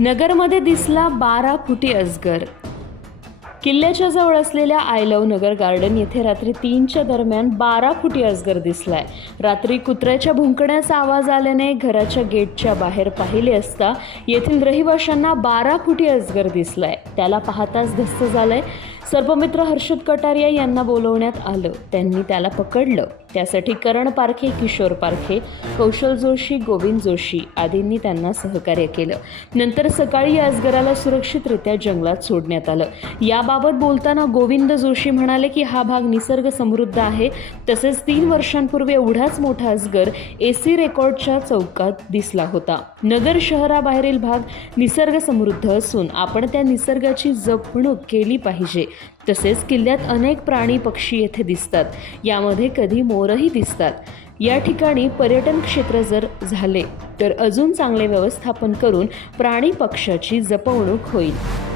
नगरमध्ये दिसला बारा फुटी अजगर किल्ल्याच्या जवळ असलेल्या आय लव नगर गार्डन येथे रात्री तीनच्या दरम्यान बारा फुटी अजगर दिसलाय. रात्री कुत्र्याच्या भुंकण्याचा आवाज आल्याने घराच्या गेटच्या बाहेर पाहिले असता येथील रहिवाशांना बारा फुटी अजगर दिसलाय. त्याला पाहताच धस्त झालंय. सर्पमित्र हर्षद कटारिया यांना बोलवण्यात आलं. त्यांनी त्याला पकडलं. त्यासाठी करण पारखे किशोर पारखे कौशल जोशी गोविंद जोशी आदींनी त्यांना सहकार्य केलं. नंतर सकाळी या अजगराला सुरक्षितरित्या जंगलात सोडण्यात आलं. याबाबत बोलताना गोविंद जोशी म्हणाले की हा भाग निसर्ग समृद्ध आहे. तसेच तीन वर्षांपूर्वी एवढाच मोठा अजगर ए सी रेकॉर्डच्या चौकात दिसला होता. नगर शहराबाहेरील भाग निसर्ग समृद्ध असून आपण त्या निसर्गाची जपणूक केली पाहिजे. तसेच किल्ल्यात अनेक प्राणी पक्षी येथे दिसतात. यामध्ये कधी मोरही दिसतात. या ठिकाणी पर्यटन क्षेत्र जर झाले तर अजून चांगले व्यवस्थापन करून प्राणी पक्षाची जपवणूक होईल.